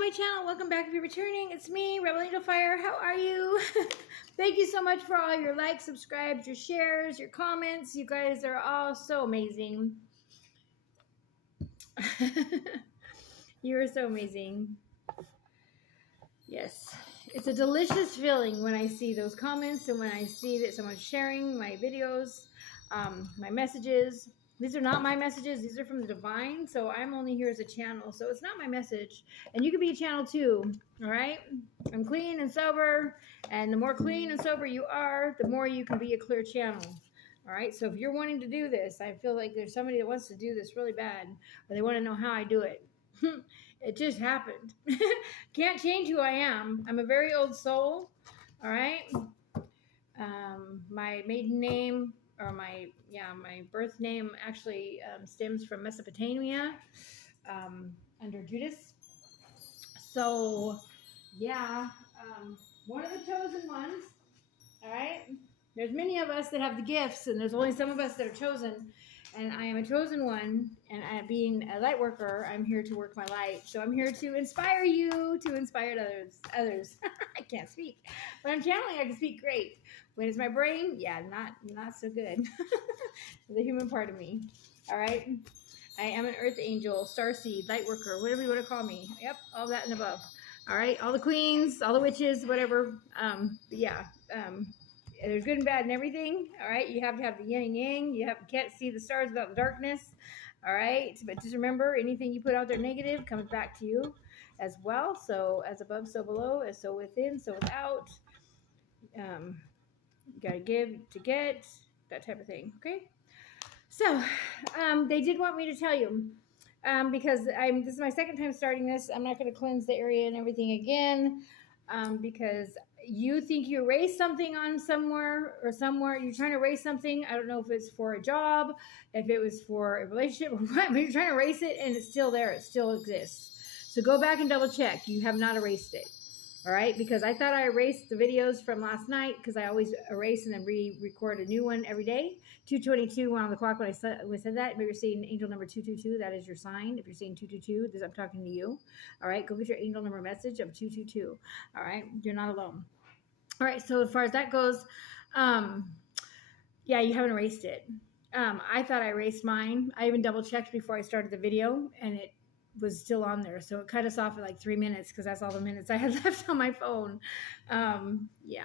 my channel. Welcome back if you're returning. It's me, Rebel Angel Fire. How are you? Thank you so much for all your likes, subscribes, your shares, your comments. You guys are all so amazing. You are so amazing. Yes, it's a delicious feeling when I see those comments and when I see that someone's sharing my videos, my messages. These are not my messages. These are from the divine. So I'm only here as a channel. So it's not my message. And you can be a channel too. All right. I'm clean and sober. And the more clean and sober you are, the more you can be a clear channel. All right. So if you're wanting to do this, I feel like there's somebody that wants to do this really bad, or they want to know how I do it. It just happened. Can't change who I am. I'm a very old soul. All right. My maiden name, or my birth name actually stems from Mesopotamia under Judas. So yeah, one of the chosen ones. All right. There's many of us that have the gifts, and there's only some of us that are chosen. And I am a chosen one, and being a light worker, I'm here to work my light. So I'm here to inspire you, to inspire others. I can't speak. When I'm channeling, I can speak great. When it's my brain, yeah, not so good. The human part of me. All right. I am an earth angel, starseed, light worker, whatever you want to call me. Yep, all that and above. All right, all the queens, all the witches, whatever. There's good and bad and everything. All right, you have to have the yin and yang. You can't see the stars without the darkness. All right, but just remember, anything you put out there negative comes back to you as well. So as above, so below, as so within, so without. You gotta give to get, that type of thing. Okay. So they did want me to tell you. Because this is my second time starting this. I'm not going to cleanse the area and everything again, because you think you erased something on somewhere. You're trying to erase something. I don't know if it's for a job, if it was for a relationship, or what, but you're trying to erase it and it's still there. It still exists. So go back and double check. You have not erased it. All right, because I thought I erased the videos from last night, because I always erase and then re-record a new one every day. 2:22 went on the clock when I said that. Maybe you're seeing angel number 222. That is your sign. If you're seeing 222, I'm talking to you. All right, go get your angel number message of 222. All right, you're not alone. All right, so as far as that goes, yeah, you haven't erased it. I thought I erased mine. I even double checked before I started the video, and it was still on there. So it cut us off at like 3 minutes, because that's all the minutes I had left on my phone. Yeah.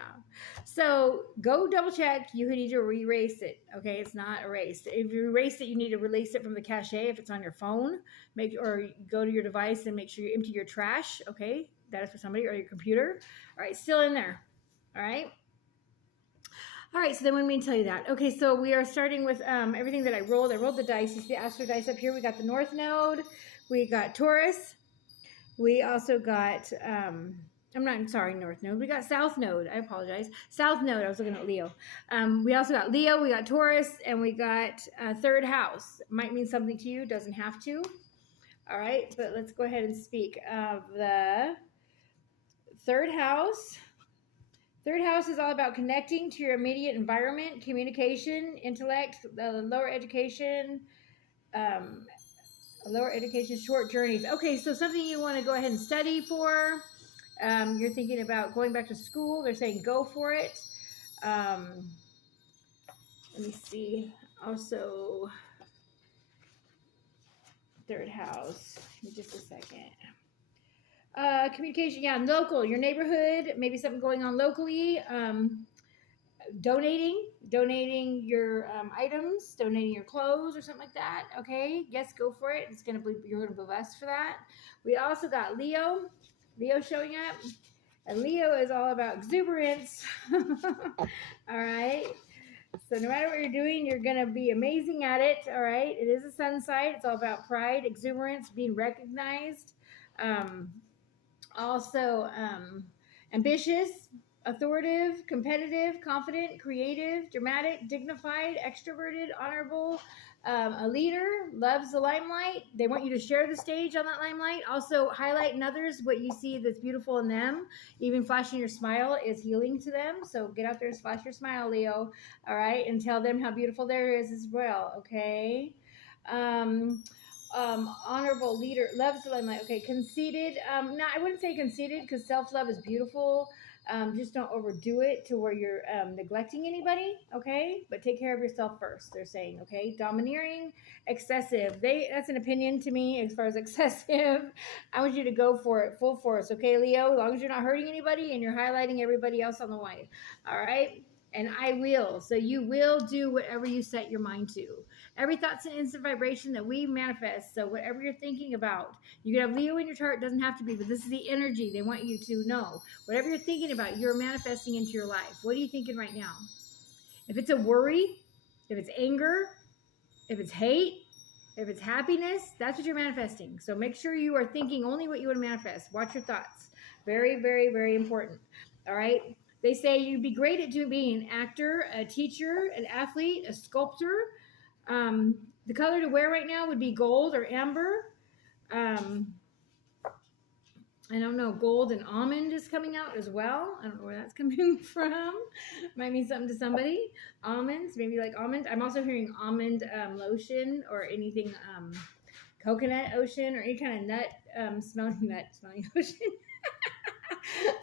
So go double check. You need to erase it. Okay. It's not erased. If you erased it, you need to release it from the cache. If it's on your phone, or go to your device and make sure you empty your trash. Okay. That is for somebody, or your computer. All right. Still in there. All right. All right, so then when we tell you that. Okay, so we are starting with everything that I rolled. I rolled the dice. You see the astro dice up here. We got the North Node. We got Taurus. We also got, North Node. We got South Node. I apologize. South Node. I was looking at Leo. We also got Leo. We got Taurus. And we got third house. Might mean something to you. Doesn't have to. All right, but let's go ahead and speak of the third house. Third house is all about connecting to your immediate environment, communication, intellect, lower education, short journeys. Okay, so something you want to go ahead and study for. You're thinking about going back to school. They're saying go for it. Let me see. Also, third house. Give me just a second. Communication, yeah, local, your neighborhood, maybe something going on locally. Donating your items, donating your clothes or something like that. Okay, yes, go for it. You're gonna be blessed for that. We also got Leo showing up, and Leo is all about exuberance. All right. So no matter what you're doing, you're going to be amazing at it. All right. It is a sun site. It's all about pride, exuberance, being recognized. Also, ambitious, authoritative, competitive, confident, creative, dramatic, dignified, extroverted, honorable, a leader, loves the limelight. They want you to share the stage on that limelight. Also, highlight in others what you see that's beautiful in them. Even flashing your smile is healing to them. So get out there and flash your smile, Leo. All right. And tell them how beautiful there is as well. Okay. Honorable leader, loves the limelight. Okay, conceited. No, I wouldn't say conceited because self-love is beautiful. Just don't overdo it to where you're neglecting anybody. Okay, but take care of yourself first. They're saying, okay, domineering, excessive. That's an opinion to me as far as excessive. I want you to go for it full force. Okay, Leo, as long as you're not hurting anybody and you're highlighting everybody else on the way. All right. And I will. So you will do whatever you set your mind to. Every thought's an instant vibration that we manifest. So whatever you're thinking about, you can have Leo in your chart. It doesn't have to be, but this is the energy they want you to know. Whatever you're thinking about, you're manifesting into your life. What are you thinking right now? If it's a worry, if it's anger, if it's hate, if it's happiness, that's what you're manifesting. So make sure you are thinking only what you want to manifest. Watch your thoughts. Very, very, very important. All right. They say you'd be great at being an actor, a teacher, an athlete, a sculptor. The color to wear right now would be gold or amber. I don't know, gold and almond is coming out as well. I don't know where that's coming from. Might mean something to somebody. Almonds, maybe like almond. I'm also hearing almond lotion or anything, coconut ocean or any kind of nut smelling ocean.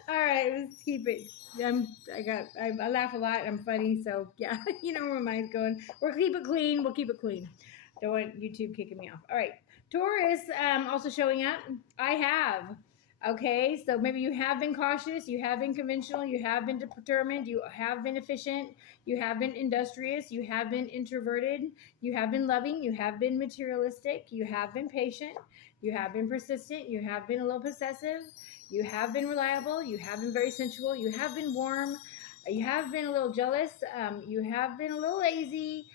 All right, let's keep it. I laugh a lot. I'm funny, so yeah, you know where my mind's going. We'll keep it clean. We'll keep it clean. Don't want YouTube kicking me off. All right, Taurus also showing up. I have. Okay, so maybe you have been cautious, you have been conventional, you have been determined, you have been efficient, you have been industrious, you have been introverted, you have been loving, you have been materialistic, you have been patient, you have been persistent, you have been a little possessive, you have been reliable, you have been very sensual, you have been warm, you have been a little jealous, you have been a little lazy,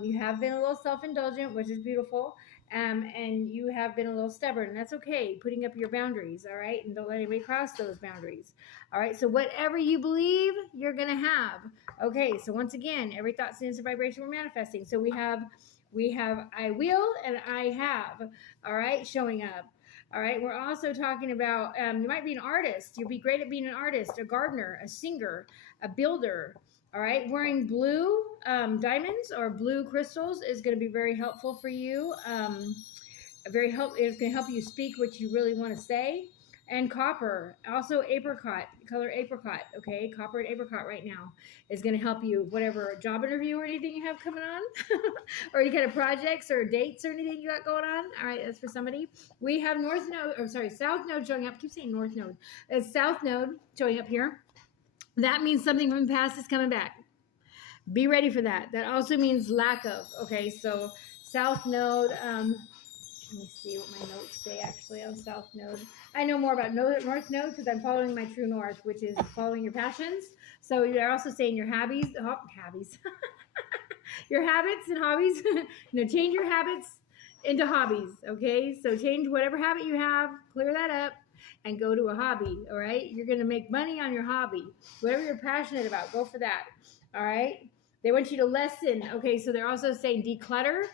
you have been a little self-indulgent, which is beautiful. And you have been a little stubborn, and that's okay. Putting up your boundaries, all right? And don't let anybody cross those boundaries, all right? So whatever you believe, you're going to have. Okay, so once again, every thought, sense, and vibration we're manifesting. So we have I will and I have, all right, showing up. All right, we're also talking about, you might be an artist. You'll be great at being an artist, a gardener, a singer, a builder. All right, wearing blue diamonds or blue crystals is going to be very helpful for you. It's going to help you speak what you really want to say. And copper, also apricot, color apricot. Okay, copper and apricot right now is going to help you, whatever job interview or anything you have coming on, or any kind of projects or dates or anything you got going on. All right, that's for somebody. We have South Node showing up. I keep saying North Node. It's South Node showing up here. That means something from the past is coming back. Be ready for that. That also means lack of. Okay, so South Node. Let me see what my notes say actually on South Node. I know more about North Node because I'm following my true north, which is following your passions. So they're also saying your hobbies, your habits and hobbies. Change your habits into hobbies. Okay, so change whatever habit you have, clear that up, and go to a hobby. All right, you're going to make money on your hobby. Whatever you're passionate about, go for that. All right, they want you to lessen. Okay, so they're also saying declutter.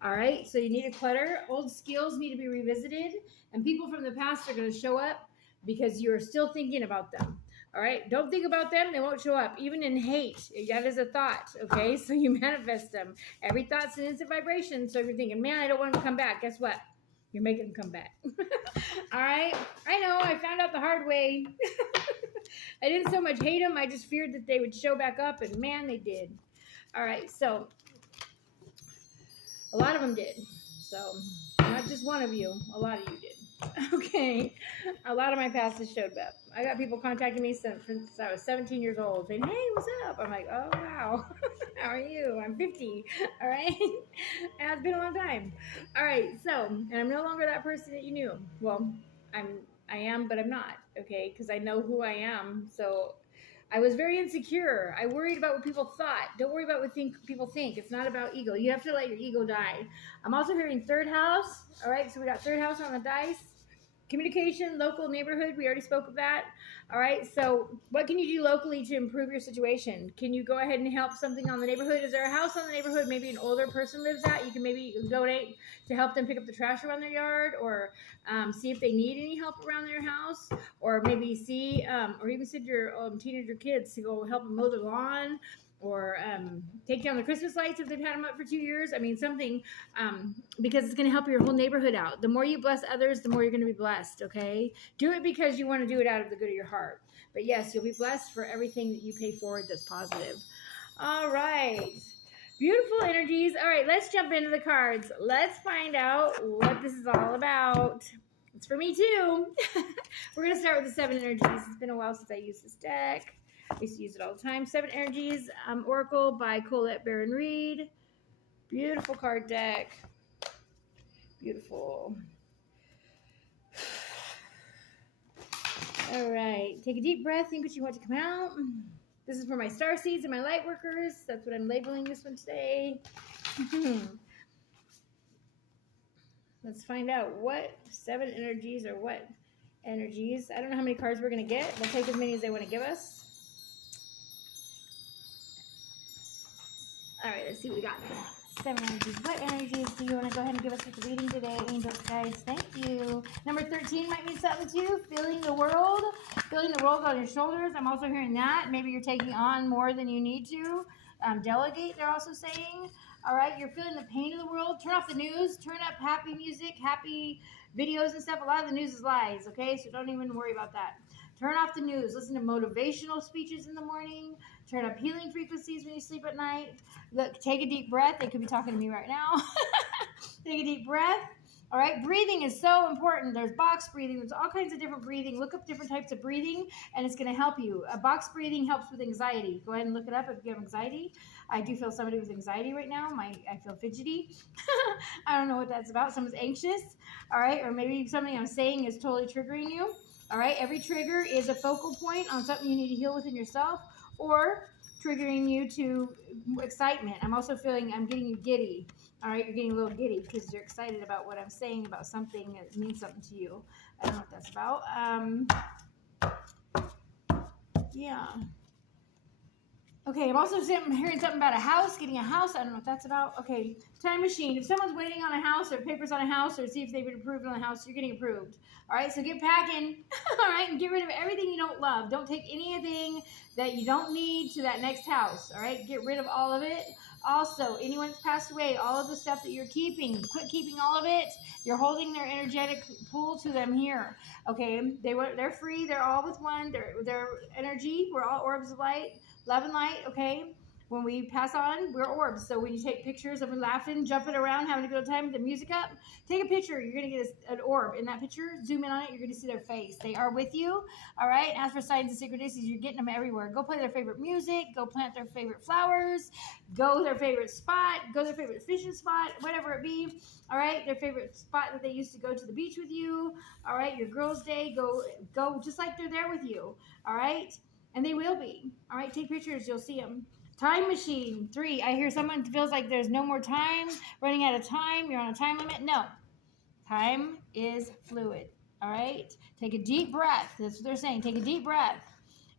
All right, so you need to clutter. Old skills need to be revisited, and people from the past are going to show up because you're still thinking about them. All right, don't think about them. They won't show up. Even in hate, that is a thought. Okay, so you manifest them. Every thought's an instant vibration. So if you're thinking, man, I don't want them to come back, guess what? You're making them come back. All right, I know. I found out the hard way. I didn't so much hate them. I just feared that they would show back up, and man, they did. All right, so a lot of them did. So not just one of you, a lot of you did. Okay, a lot of my past has showed up. I got people contacting me since I was 17 years old saying, hey, what's up? I'm like, oh, wow. How are you? I'm 50. All right. And it's been a long time. All right. So, and I'm no longer that person that you knew. Well, I am, but I'm not. Okay. Because I know who I am. So I was very insecure. I worried about what people thought. Don't worry about what people think. It's not about ego. You have to let your ego die. I'm also hearing third house. All right. So we got third house on the dice. Communication, local, neighborhood, we already spoke of that. All right, so what can you do locally to improve your situation? Can you go ahead and help something on the neighborhood? Is there a house on the neighborhood maybe an older person lives at? You can maybe donate to help them pick up the trash around their yard, or see if they need any help around their house, or maybe see, or even send your teenager kids to go help them mow the lawn, or take down the Christmas lights if they've had them up for 2 years. I mean, something, because it's going to help your whole neighborhood out. The more you bless others, the more you're going to be blessed, okay? Do it because you want to do it out of the good of your heart. But yes, you'll be blessed for everything that you pay forward that's positive. All right. Beautiful energies. All right, let's jump into the cards. Let's find out what this is all about. It's for me too. We're going to start with the 7 energies. It's been a while since I used this deck. I used to use it all the time. 7 Energies, Oracle by Colette Baron Reed. Beautiful card deck. Beautiful. All right. Take a deep breath. Think what you want to come out. This is for my star seeds and my light workers. That's what I'm labeling this one today. Let's find out what 7 energies or what energies. I don't know how many cards we're going to get. We'll take as many as they want to give us. All right, let's see what we got. 7 energies. What energies do you want to go ahead and give us with the reading today? Angels, guides, thank you. Number 13 might mean something too. Feeling the world. Feeling the world on your shoulders. I'm also hearing that. Maybe you're taking on more than you need to. Delegate, they're also saying. All right, you're feeling the pain of the world. Turn off the news. Turn up happy music, happy videos and stuff. A lot of the news is lies, okay? So don't even worry about that. Turn off the news. Listen to motivational speeches in the morning. Turn up healing frequencies when you sleep at night. Look, take a deep breath. They could be talking to me right now. Take a deep breath. All right, breathing is so important. There's box breathing. There's all kinds of different breathing. Look up different types of breathing, and it's going to help you. Box breathing helps with anxiety. Go ahead and look it up if you have anxiety. I do feel somebody with anxiety right now. I feel fidgety. I don't know what that's about. Someone's anxious. All right, or maybe something I'm saying is totally triggering you. All right, every trigger is a focal point on something you need to heal within yourself, or triggering you to excitement. I'm also feeling I'm getting you giddy. All right, you're getting a little giddy because you're excited about what I'm saying about something that means something to you. I don't know what that's about. Yeah. Okay, I'm also hearing something about a house, getting a house. I don't know what that's about. Okay, time machine. If someone's waiting on a house or papers on a house or see if they've been approved on a house, you're getting approved. All right, so get packing. All right, and get rid of everything you don't love. Don't take anything that you don't need to that next house. All right, get rid of all of it. Also, anyone that's passed away, all of the stuff that you're keeping, quit keeping all of it. You're holding their energetic pull to them here. Okay, they're free. They're all with one. They're energy. We're all orbs of light. Love and light, okay? When we pass on, we're orbs. So when you take pictures of them laughing, jumping around, having a good time with the music up, take a picture. You're going to get an orb. In that picture, zoom in on it, you're going to see their face. They are with you, all right? As for signs and synchronicities, you're getting them everywhere. Go play their favorite music. Go plant their favorite flowers. Go their favorite spot. Go their favorite fishing spot, whatever it be, all right? Their favorite spot that they used to go to the beach with you, all right? Your girls' day, go just like they're there with you, all right? And they will be. All right, take pictures. You'll see them. Time machine. 3. I hear someone feels like there's no more time, running out of time. You're on a time limit. No. Time is fluid. All right? Take a deep breath. That's what they're saying. Take a deep breath.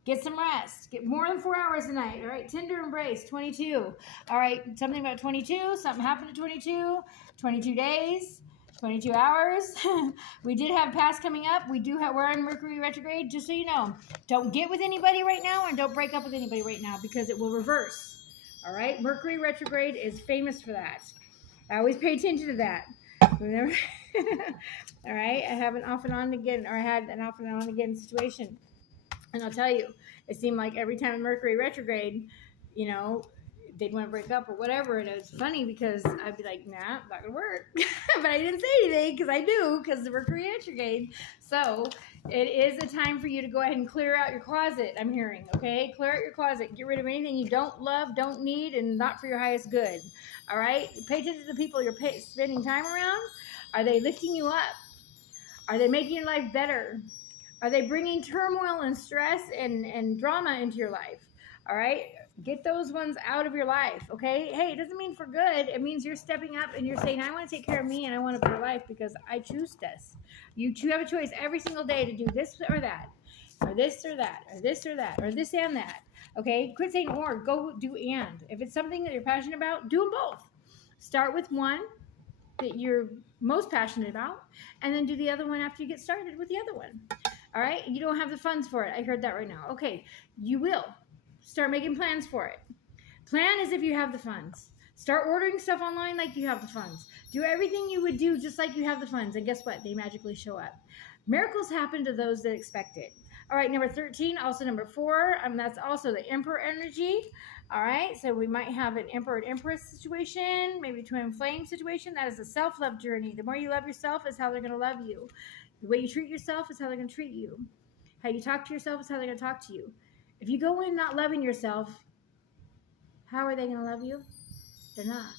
Get some rest. Get more than 4 hours a night. All right? Tender embrace. 22. All right? Something about 22. Something happened at 22. 22 days. 22 hours. We did have past coming up. We're in Mercury retrograde, just so you know. Don't get with anybody right now and don't break up with anybody right now because it will reverse. All right? Mercury retrograde is famous for that. I always pay attention to that. All right? I have an off and on again, or I had an off and on again situation. And I'll tell you, it seemed like every time in Mercury retrograde, you know, they'd want to break up or whatever, and it was funny because I'd be like, nah, not gonna work. But I didn't say anything because I knew, because the Mercury retrograde. So it is a time for you to go ahead and clear out your closet, I'm hearing, okay? Clear out your closet. Get rid of anything you don't love, don't need, and not for your highest good, all right? Pay attention to the people you're spending time around. Are they lifting you up? Are they making your life better? Are they bringing turmoil and stress and drama into your life, all right? Get those ones out of your life, okay? Hey, it doesn't mean for good. It means you're stepping up and you're saying, I want to take care of me and I want a better life because I choose this. You have a choice every single day to do this or that, or this or that, or this or that, or this and that, okay? Quit saying or, go do and. If it's something that you're passionate about, do them both. Start with one that you're most passionate about, and then do the other one after you get started with the other one, all right? You don't have the funds for it. I heard that right now. Okay, you will. Start making plans for it. Plan as if you have the funds. Start ordering stuff online like you have the funds. Do everything you would do just like you have the funds. And guess what? They magically show up. Miracles happen to those that expect it. All right, number 13, also number 4. That's also the Emperor energy. All right, so we might have an Emperor and Empress situation, maybe twin flame situation. That is a self-love journey. The more you love yourself is how they're going to love you. The way you treat yourself is how they're going to treat you. How you talk to yourself is how they're going to talk to you. If you go in not loving yourself, how are they going to love you? They're not.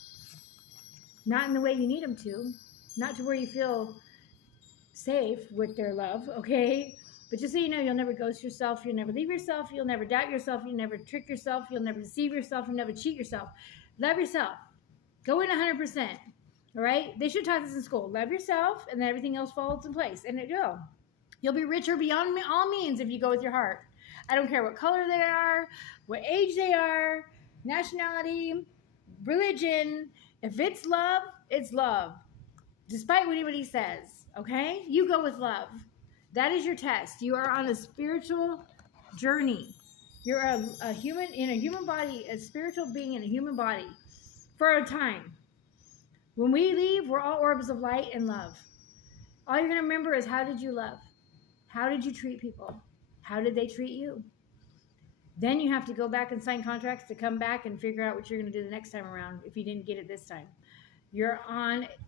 Not in the way you need them to. Not to where you feel safe with their love, okay? But just so you know, you'll never ghost yourself. You'll never leave yourself. You'll never doubt yourself. You'll never trick yourself. You'll never deceive yourself. You'll never cheat yourself. Love yourself. Go in 100%. All right? They should taught this in school. Love yourself, and then everything else falls in place. And it will. You'll be richer beyond all means if you go with your heart. I don't care what color they are, what age they are, nationality, religion. If it's love, it's love. Despite what anybody says, okay? You go with love. That is your test. You are on a spiritual journey. You're a human in a human body, a spiritual being in a human body for a time. When we leave, we're all orbs of light and love. All you're going to remember is, how did you love? How did you treat people? How did they treat you? Then you have to go back and sign contracts to come back and figure out what you're going to do the next time around if you didn't get it this time. You're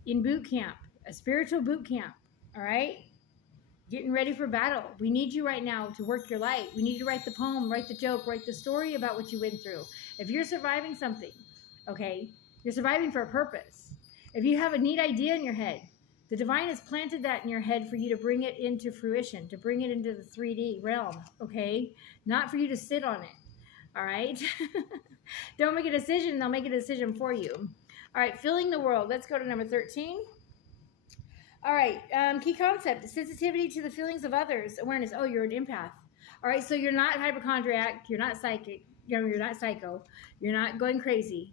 in boot camp, a spiritual boot camp, all right? Getting ready for battle. We need you right now to work your light. We need you to write the poem, write the joke, write the story about what you went through. If you're surviving something, okay, you're surviving for a purpose. If you have a neat idea in your head, the divine has planted that in your head for you to bring it into fruition, to bring it into the 3D realm, okay? Not for you to sit on it, all right? Don't make a decision. They'll make a decision for you. All right, filling the world. Let's go to number 13. All right, key concept, sensitivity to the feelings of others, awareness. Oh, you're an empath. All right, so you're not hypochondriac, you're not psychic, you're not psycho, you're not going crazy.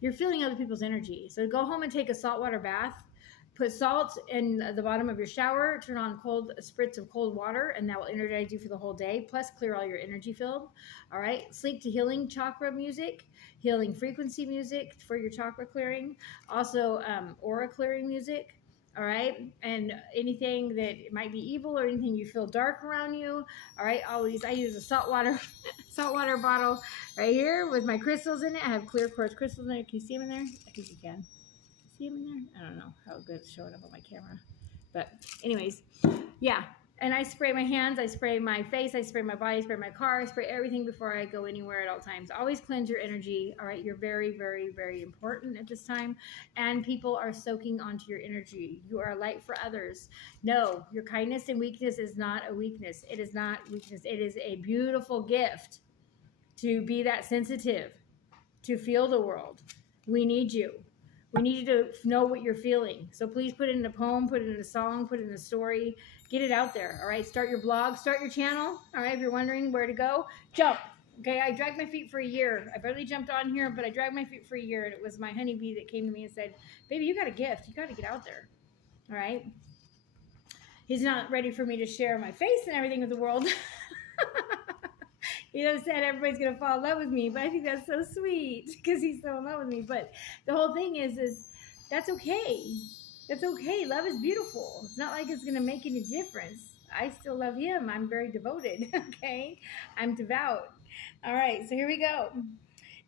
You're feeling other people's energy. So go home and take a saltwater bath. Put salt in the bottom of your shower, turn on spritz of cold water, and that will energize you for the whole day, plus clear all your energy field. All right, sleep to healing chakra music, healing frequency music for your chakra clearing, also aura clearing music. All right, and anything that might be evil or anything you feel dark around you. All right, always, I use a saltwater bottle right here with my crystals in it. I have clear quartz crystals in it. Can you see them in there? I think you can. See them in there? I don't know how good it's showing up on my camera, but anyways, yeah. And I spray my hands, I spray my face, I spray my body, I spray my car, I spray everything before I go anywhere at all times. Always cleanse your energy. All right, you're very, very, very important at this time, and people are soaking onto your energy. You are a light for others. No, your kindness and weakness is not a weakness. It is not weakness. It is a beautiful gift to be that sensitive, to feel the world. We need you. We need you to know what you're feeling. So please put it in a poem, put it in a song, put it in a story. Get it out there, all right? Start your blog, start your channel, all right? If you're wondering where to go, jump. Okay, I dragged my feet for a year. I barely jumped on here, but I dragged my feet for a year, and it was my honeybee that came to me and said, baby, you got a gift. You got to get out there, all right? He's not ready for me to share my face and everything with the world. He said everybody's going to fall in love with me, but I think that's so sweet because he's so in love with me. But the whole thing is that's okay. That's okay. Love is beautiful. It's not like it's going to make any difference. I still love him. I'm very devoted, okay? I'm devout. All right, so here we go.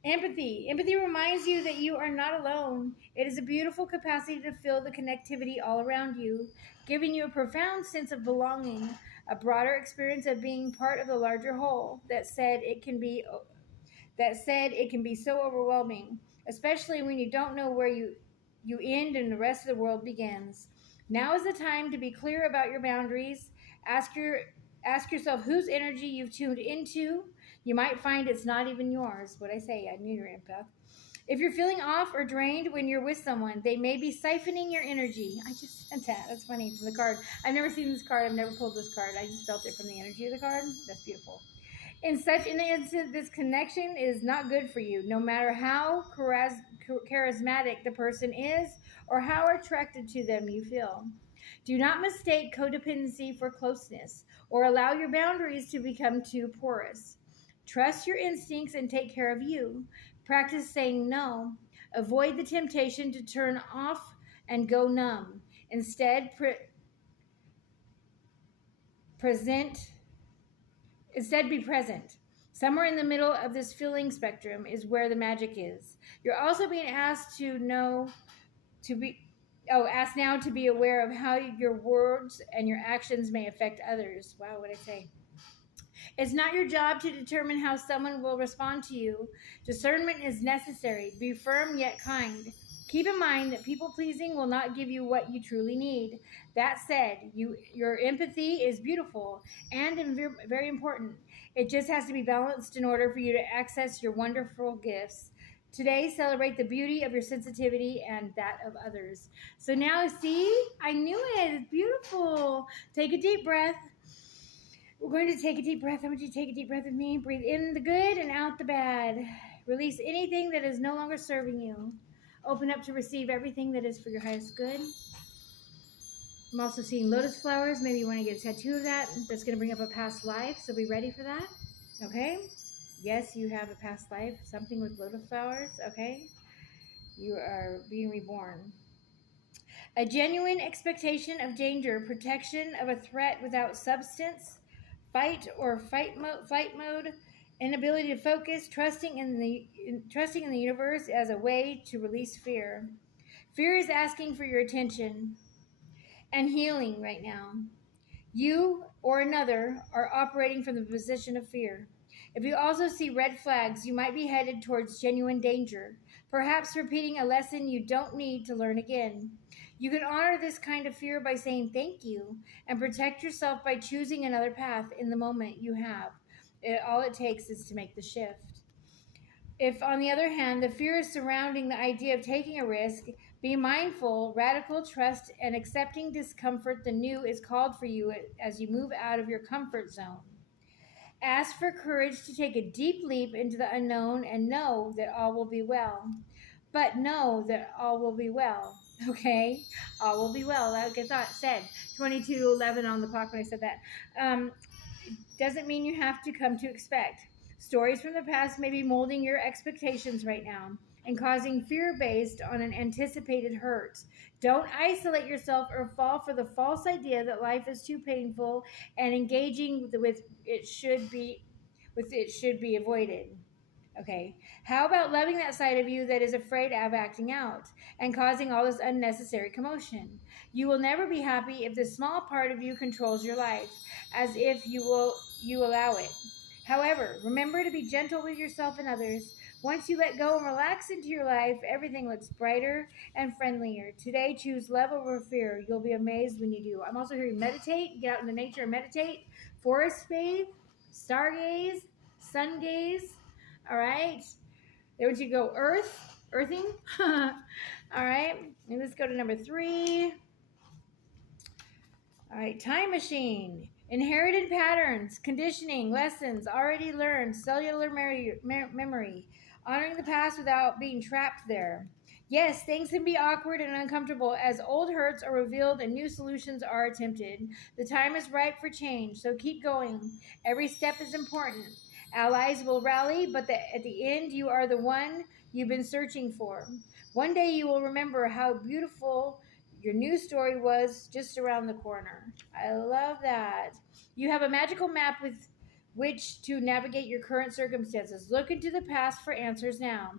Empathy. Empathy reminds you that you are not alone. It is a beautiful capacity to feel the connectivity all around you, giving you a profound sense of belonging, a broader experience of being part of the larger whole. That said, it can be so overwhelming, especially when you don't know where you end and the rest of the world begins. Now is the time to be clear about your boundaries. Ask yourself whose energy you've tuned into. You might find it's not even yours. What I say, I knew you're empath. If you're feeling off or drained when you're with someone, they may be siphoning your energy. I just sent that. That's funny from the card. I've never seen this card. I've never pulled this card. I just felt it from the energy of the card. That's beautiful. In such an instant, this connection is not good for you, no matter how charismatic the person is or how attracted to them you feel. Do not mistake codependency for closeness or allow your boundaries to become too porous. Trust your instincts and take care of you. Practice saying no. Avoid the temptation to turn off and go numb. Instead, present Instead, be present. Somewhere in the middle of this feeling spectrum is where the magic is. You're also being asked asked now to be aware of how your words and your actions may affect others. Wow, what did I say? It's not your job to determine how someone will respond to you. Discernment is necessary. Be firm yet kind. Keep in mind that people pleasing will not give you what you truly need. That said, your empathy is beautiful and very important. It just has to be balanced in order for you to access your wonderful gifts. Today, celebrate the beauty of your sensitivity and that of others. So now, see, I knew it. It's beautiful. Take a deep breath. We're going to take a deep breath. I want you to take a deep breath with me. Breathe in the good and out the bad. Release anything that is no longer serving you. Open up to receive everything that is for your highest good. I'm also seeing lotus flowers. Maybe you want to get a tattoo of that. That's going to bring up a past life, so be ready for that. Okay? Yes, you have a past life. Something with lotus flowers. Okay? You are being reborn. A genuine expectation of danger, protection of a threat without substance, flight mode, inability to focus, trusting in the universe as a way to release fear. Fear is asking for your attention and healing right now. You or another are operating from the position of fear. If you also see red flags, you might be headed towards genuine danger, perhaps repeating a lesson you don't need to learn again. You can honor this kind of fear by saying thank you and protect yourself by choosing another path in the moment you have. All it takes is to make the shift. If, on the other hand, the fear is surrounding the idea of taking a risk, be mindful, radical trust, and accepting discomfort. The new is called for you as you move out of your comfort zone. Ask for courage to take a deep leap into the unknown and know that all will be well. But know that all will be well. Okay? All will be well. Like I thought said. 22:11 on the clock when I said that. Doesn't mean you have to come to expect. Stories from the past may be molding your expectations right now and causing fear based on an anticipated hurt. Don't isolate yourself or fall for the false idea that life is too painful and engaging with it should be avoided. Okay. How about loving that side of you that is afraid of acting out and causing all this unnecessary commotion? You will never be happy if this small part of you controls your life, as if you allow it. However, remember to be gentle with yourself and others. Once you let go and relax into your life, everything looks brighter and friendlier. Today, choose love over fear. You'll be amazed when you do. I'm also hearing meditate, get out in the nature and meditate, forest bathe, stargaze, sun gaze. All right. There would you go, earthing. All right. And let's go to number 3. All right, time machine. Inherited patterns, conditioning, lessons already learned, cellular memory, honoring the past without being trapped there. Yes, things can be awkward and uncomfortable as old hurts are revealed and new solutions are attempted. The time is ripe for change, so keep going. Every step is important. Allies will rally, but at the end, you are the one you've been searching for. One day you will remember how beautiful your new story was just around the corner. I love that. You have a magical map with which to navigate your current circumstances. Look into the past for answers now.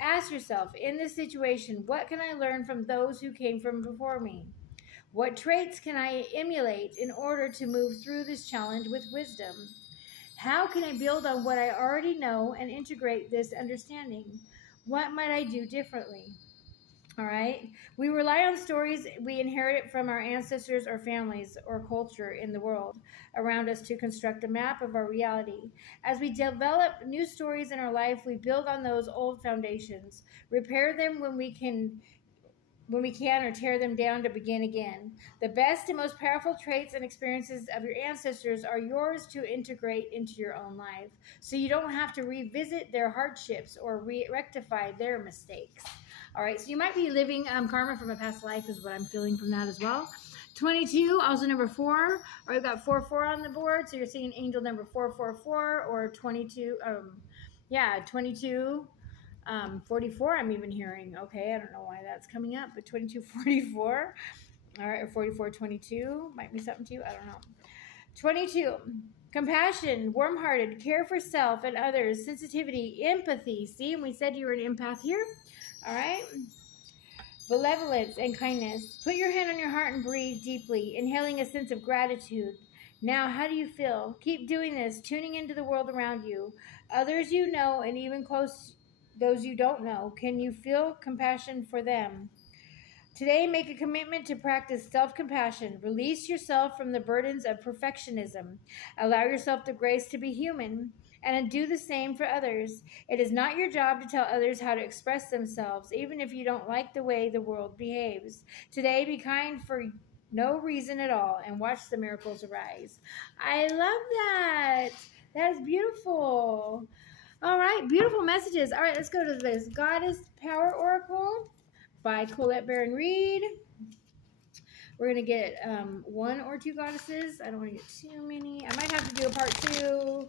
Ask yourself, in this situation, what can I learn from those who came from before me? What traits can I emulate in order to move through this challenge with wisdom? How can I build on what I already know and integrate this understanding? What might I do differently? All right. We rely on stories we inherit from our ancestors or families or culture in the world around us to construct a map of our reality. As we develop new stories in our life, we build on those old foundations, repair them when we can, or tear them down to begin again. The best and most powerful traits and experiences of your ancestors are yours to integrate into your own life, so you don't have to revisit their hardships or rectify their mistakes. All right, so you might be living karma from a past life is what I'm feeling from that as well. 22, also number 4, or you've got 4 on the board, so you're seeing angel number 444 or 22, 22. 44, I'm even hearing. Okay, I don't know why that's coming up, but 2244, all right, or 4422 might be something to you. I don't know. 22, compassion, warm hearted, care for self and others, sensitivity, empathy. See, and we said you were an empath here. All right. Benevolence and kindness. Put your hand on your heart and breathe deeply, inhaling a sense of gratitude. Now, how do you feel? Keep doing this, tuning into the world around you. Others you know, and even close those you don't know. Can you feel compassion for them? Today, make a commitment to practice self-compassion. Release yourself from the burdens of perfectionism. Allow yourself the grace to be human and do the same for others. It is not your job to tell others how to express themselves, even if you don't like the way the world behaves. Today, be kind for no reason at all and watch the miracles arise. I love that. That is beautiful. All right, beautiful messages. All right, let's go to this Goddess Power Oracle by Colette Baron Reed. We're going to get one or two goddesses. I don't want to get too many. I might have to do a part 2,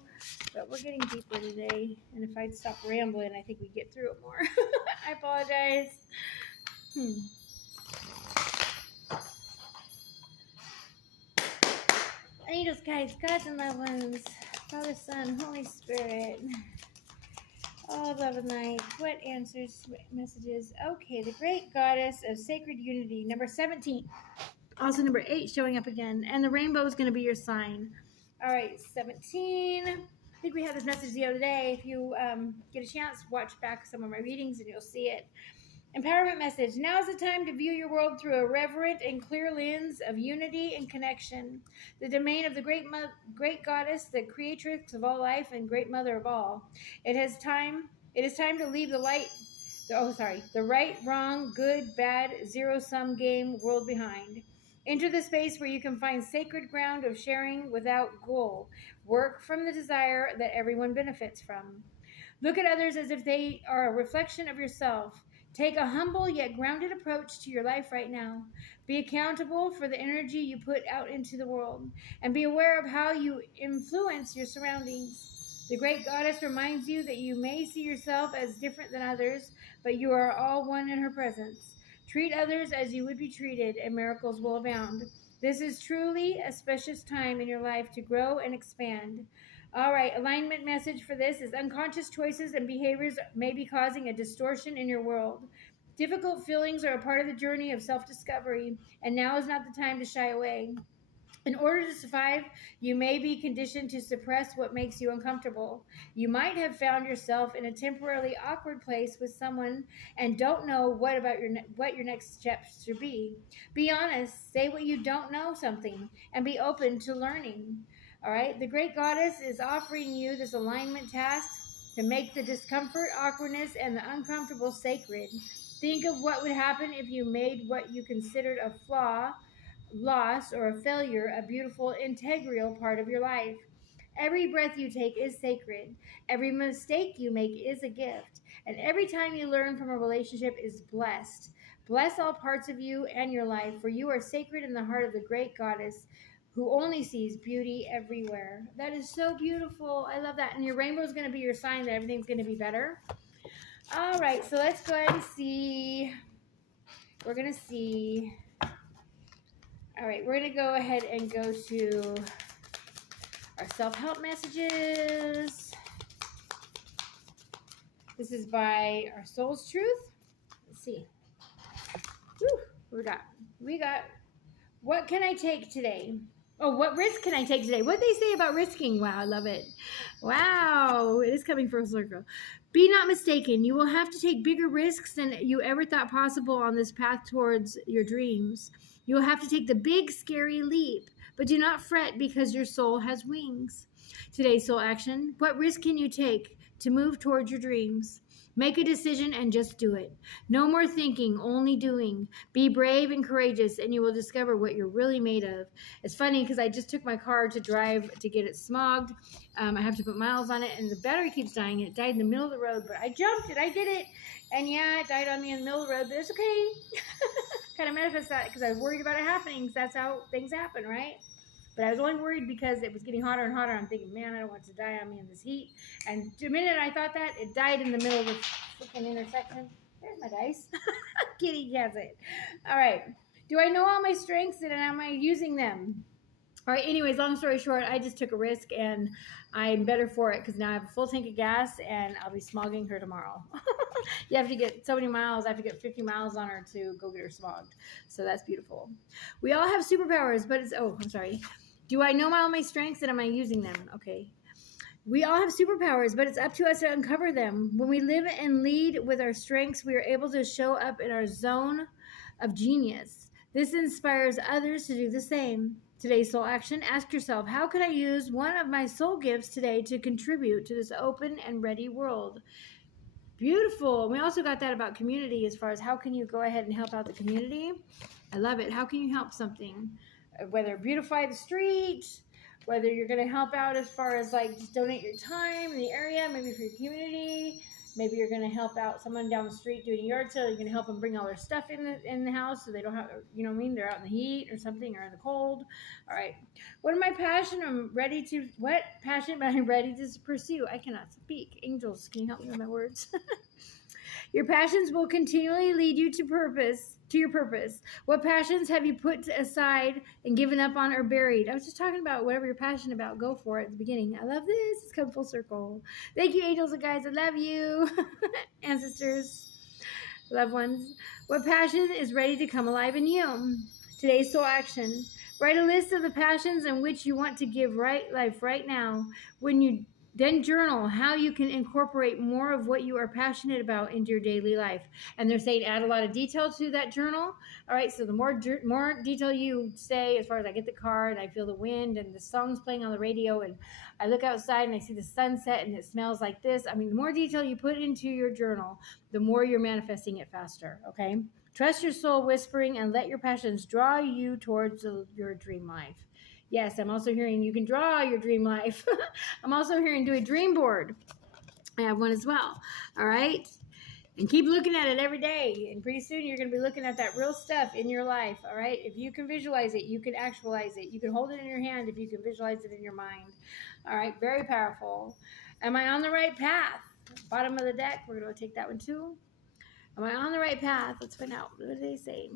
but we're getting deeper today. And if I'd stop rambling, I think we'd get through it more. I apologize. Angels, guides, gods, and loved ones, Father, Son, Holy Spirit. Oh, love and light. What answers, messages? Okay, the great goddess of sacred unity, number 17. Also number 8 showing up again. And the rainbow is going to be your sign. All right, 17. I think we had this message the other day. If you get a chance, watch back some of my readings and you'll see it. Empowerment message. Now is the time to view your world through a reverent and clear lens of unity and connection. The domain of the great goddess, the creatrix of all life and great mother of all. It is time to leave the right, wrong, good, bad, zero-sum game world behind. Enter the space where you can find sacred ground of sharing without goal. Work from the desire that everyone benefits from. Look at others as if they are a reflection of yourself. Take a humble yet grounded approach to your life right now. Be accountable for the energy you put out into the world, and be aware of how you influence your surroundings. The great goddess reminds you that you may see yourself as different than others, but you are all one in her presence. Treat others as you would be treated, and miracles will abound. This is truly a specious time in your life to grow and expand. All right, alignment message for this is unconscious choices and behaviors may be causing a distortion in your world. Difficult feelings are a part of the journey of self-discovery, and now is not the time to shy away. In order to survive, you may be conditioned to suppress what makes you uncomfortable. You might have found yourself in a temporarily awkward place with someone and don't know what your next steps should be. Be honest, say what you don't know something, and be open to learning. All right, the great goddess is offering you this alignment task to make the discomfort, awkwardness, and the uncomfortable sacred. Think of what would happen if you made what you considered a flaw, loss, or a failure a beautiful, integral part of your life. Every breath you take is sacred. Every mistake you make is a gift. And every time you learn from a relationship is blessed. Bless all parts of you and your life, for you are sacred in the heart of the great goddess who only sees beauty everywhere. That is so beautiful. I love that. And your rainbow is going to be your sign that everything's going to be better. All right, so let's go ahead and see. We're going to see. All right, we're going to go ahead and go to our self-help messages. This is by Our Soul's Truth. Let's see. Whew, we got, what can I take today? Oh, what risk can I take today? What they say about risking? Wow, I love it. Wow, it is coming full circle. Be not mistaken. You will have to take bigger risks than you ever thought possible on this path towards your dreams. You will have to take the big, scary leap, but do not fret because your soul has wings. Today's soul action. What risk can you take to move towards your dreams? Make a decision and just do it. No more thinking, only doing. Be brave and courageous, and you will discover what you're really made of. It's funny because I just took my car to drive to get it smogged. I have to put miles on it, and the battery keeps dying. It died in the middle of the road, but I jumped it. I did it. And yeah, it died on me in the middle of the road, but it's okay. Kind of manifest that because I was worried about it happening because that's how things happen, right? But I was only worried because it was getting hotter and hotter. I'm thinking, man, I don't want it to die on me in this heat. And the minute I thought that, it died in the middle of the freaking intersection. There's my dice. Kitty has it. All right. Do I know all my strengths and am I using them? All right, anyways, long story short, I just took a risk and I'm better for it because now I have a full tank of gas and I'll be smogging her tomorrow. You have to get so many miles. I have to get 50 miles on her to go get her smogged. So that's beautiful. We all have superpowers, but it's, oh, I'm sorry. Do I know all my strengths and am I using them? Okay. We all have superpowers, but it's up to us to uncover them. When we live and lead with our strengths, we are able to show up in our zone of genius. This inspires others to do the same. Today's soul action, ask yourself, how can I use one of my soul gifts today to contribute to this open and ready world? Beautiful. We also got that about community as far as how can you go ahead and help out the community. I love it. How can you help something? Whether beautify the street, whether you're going to help out as far as like just donate your time in the area, maybe for your community. Maybe you're going to help out someone down the street doing a yard sale. You're going to help them bring all their stuff in the house so they don't have, you know what I mean? They're out in the heat or something or in the cold. All right. What am I passionate? What passion am I ready to pursue? I cannot speak. Angels, can you help me with my words? Your passions will continually lead you to your purpose. What passions have you put aside and given up on or buried? I was just talking about whatever you're passionate about. Go for it at the beginning. I love this. It's come full circle. Thank you, angels and guides. I love you. Ancestors, loved ones. What passion is ready to come alive in you? Today's soul action. Write a list of the passions in which you want to give life right now. When you then journal how you can incorporate more of what you are passionate about into your daily life. And they're saying add a lot of detail to that journal. All right, so the more detail you say, as far as I get the car and I feel the wind and the songs playing on the radio and I look outside and I see the sunset and it smells like this. I mean, the more detail you put into your journal, the more you're manifesting it faster, okay? Trust your soul whispering and let your passions draw you towards your dream life. Yes, I'm also hearing you can draw your dream life. I'm also hearing do a dream board. I have one as well. All right. And keep looking at it every day. And pretty soon you're going to be looking at that real stuff in your life. All right. If you can visualize it, you can actualize it. You can hold it in your hand if you can visualize it in your mind. All right. Very powerful. Am I on the right path? Bottom of the deck. We're going to take that one too. Am I on the right path? Let's find out. What do they say?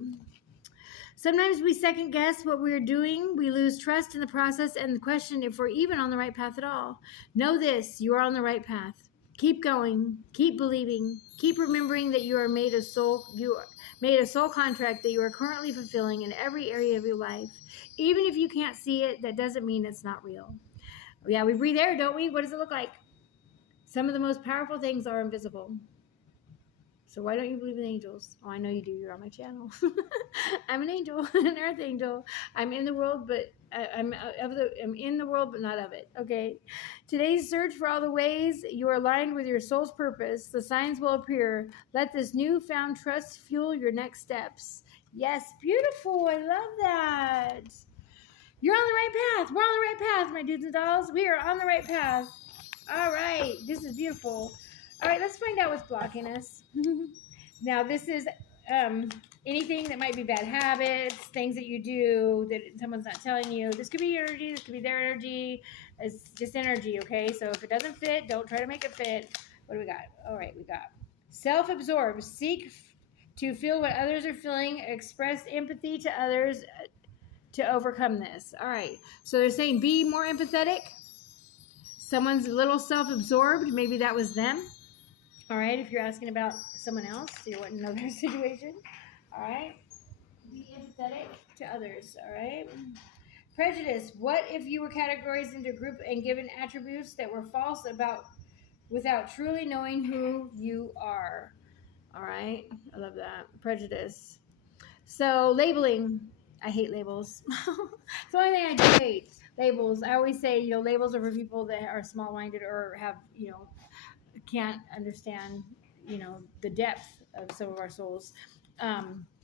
Sometimes we second guess what we're doing. We lose trust in the process and question if we're even on the right path at all. Know this, you are on the right path. Keep going, keep believing, keep remembering that you are made a soul contract that you are currently fulfilling in every area of your life. Even if you can't see it, that doesn't mean it's not real. Yeah, we breathe air, don't we? What does it look like? Some of the most powerful things are invisible. So why don't you believe in angels? Oh, I know you do. You're on my channel. I'm an angel, an earth angel. I'm in the world, but I'm in the world, but not of it. Okay. Today's search for all the ways you are aligned with your soul's purpose. The signs will appear. Let this newfound trust fuel your next steps. Yes, beautiful. I love that. You're on the right path. We're on the right path, my dudes and dolls. We are on the right path. All right. This is beautiful. All right, let's find out what's blocking us. Now, this is anything that might be bad habits, things that you do that someone's not telling you. This could be your energy. This could be their energy. It's just energy, okay? So if it doesn't fit, don't try to make it fit. What do we got? All right, we got self-absorbed. Seek to feel what others are feeling. Express empathy to others to overcome this. All right, so they're saying be more empathetic. Someone's a little self-absorbed. Maybe that was them. All right, if you're asking about someone else, so you want to know their situation. All right, be empathetic to others. All right, prejudice. What if you were categorized into a group and given attributes that were false without truly knowing who you are? All right, I love that. Prejudice. So labeling. I hate labels. It's the only thing I do hate. Labels. I always say, labels are for people that are small-minded or have, can't understand, the depth of some of our souls.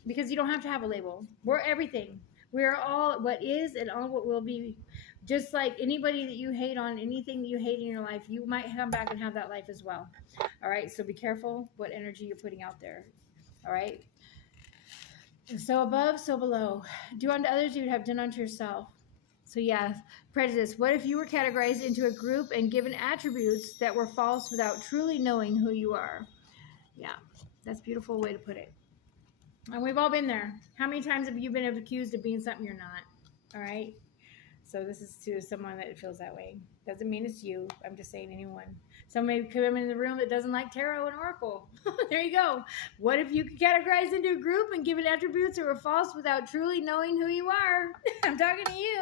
Because you don't have to have a label. We're everything. We're all what is and all what will be. Just like anybody that you hate on, anything that you hate in your life, you might come back and have that life as well. All right, so be careful what energy you're putting out there. All right. So above, so below. Do unto others you would have done unto yourself. So yeah, prejudice. What if you were categorized into a group and given attributes that were false without truly knowing who you are? Yeah, that's a beautiful way to put it. And we've all been there. How many times have you been accused of being something you're not? All right. So this is to someone that feels that way. Doesn't mean it's you. I'm just saying anyone. Somebody come in the room that doesn't like tarot and oracle. There you go. What if you could categorize into a group and given attributes that were false without truly knowing who you are? I'm talking to you.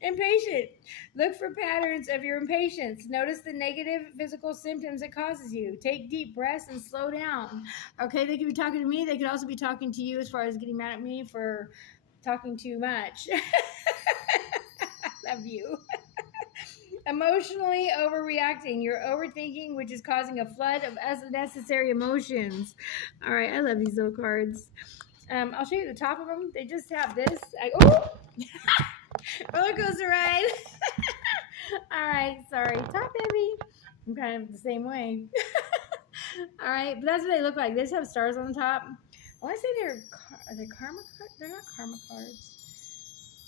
Impatient. Look for patterns of your impatience. Notice the negative physical symptoms it causes you. Take deep breaths and slow down. Okay, they could be talking to me. They could also be talking to you as far as getting mad at me for talking too much. Love you. Emotionally overreacting. You're overthinking, which is causing a flood of unnecessary emotions. All right, I love these little cards. I'll show you the top of them. They just have this. Oh! Roller coaster ride. All right, sorry. Top heavy. I'm kind of the same way. All right, but that's what they look like. They just have stars on the top. I want to say are they karma cards? They're not karma cards.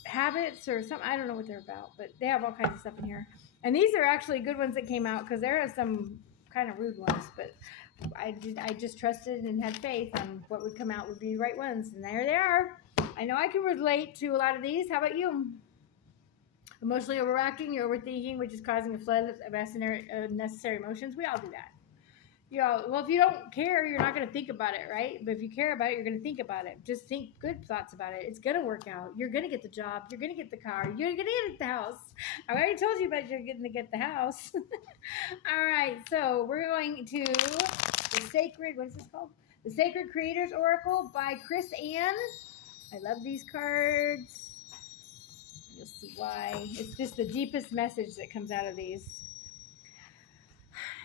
Habits or something. I don't know what they're about, but they have all kinds of stuff in here. And these are actually good ones that came out because there are some kind of rude ones, but I just trusted and had faith on what would come out would be the right ones, and there they are. I know I can relate to a lot of these. How about you? Emotionally overreacting, you're overthinking, which is causing a flood of unnecessary emotions. We all do that. Well, if you don't care, you're not going to think about it, right? But if you care about it, you're going to think about it. Just think good thoughts about it. It's going to work out. You're going to get the job. You're going to get the car. You're going to get the house. I already told you about you're going to get the house. All right, so we're going to the Sacred, what is this called? The Sacred Creators Oracle by Chris Ann. I love these cards. You'll see why. It's just the deepest message that comes out of these.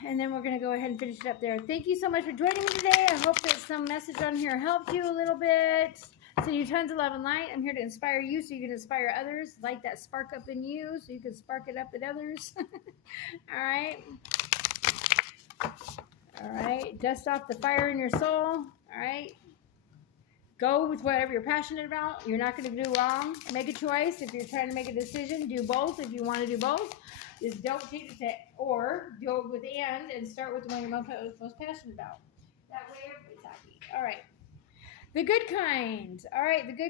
And then we're going to go ahead and finish it up there. Thank you so much for joining me today. I hope that some message on here helped you a little bit. Send you tons of love and light. I'm here to inspire you so you can inspire others. Light that spark up in you so you can spark it up in others. All right. All right. Dust off the fire in your soul. All right. Go with whatever you're passionate about. You're not going to do wrong. Make a choice. If you're trying to make a decision, do both if you want to do both. Just don't change it or go with and start with the one you're most passionate about. That way everybody's happy. All right. The good kind. All right. The good